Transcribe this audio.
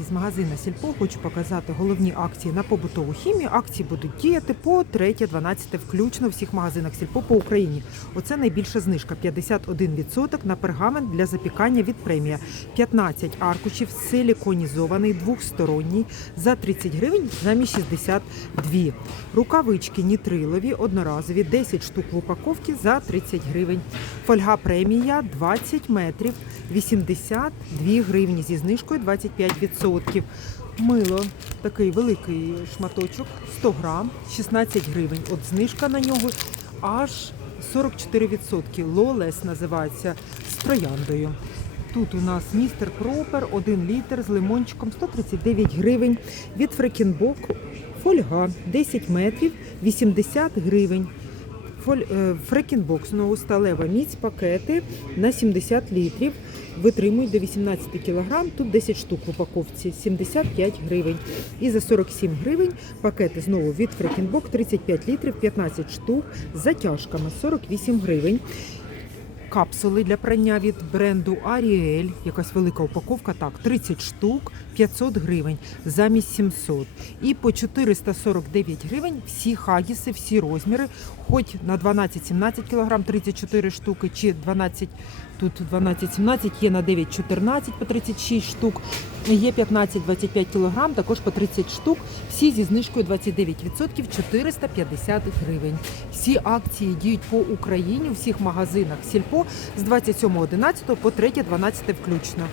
Із магазина Сільпо хочу показати головні акції на побутову хімію. Акції будуть діяти по 3-12 включно в всіх магазинах Сільпо по Україні. Оце найбільша знижка 51% на пергамент для запікання від премія. 15 аркушів силіконізований двохсторонній за 30 гривень замість 62. Рукавички нітрилові одноразові 10 штук в упаковці за 30 гривень. Фольга премія 20 метрів 82 гривні зі знижкою 25%. Мило такий великий шматочок 100 грам 16 гривень. От знижка на нього аж 44%. Лолес називається з трояндою. Тут у нас містер Пропер 1 літр з лимончиком 139 гривень. Від Фрекінбок фольга 10 метрів 80 гривень. Е, Фрекінбокс, новосталева міць, пакети на 70 літрів. Витримують до 18 кг, тут 10 штук в упаковці, 75 гривень. І за 47 гривень пакети знову від Фрекінбок, 35 літрів, 15 штук з затяжками, 48 гривень. Капсули для прання від бренду Ariel, якась велика упаковка, так, 30 штук, 500 гривень замість 700. І по 449 гривень всі хагіси, всі розміри, хоч на 12-17 кг 34 штуки, чи 12, тут 12-17, є на 9-14 по 36 штук, є 15-25 кг, також по 30 штук, всі зі знижкою 29%, 450 гривень. Всі акції діють по Україні у всіх магазинах Сільпо з 27.11 по 3.12 включно.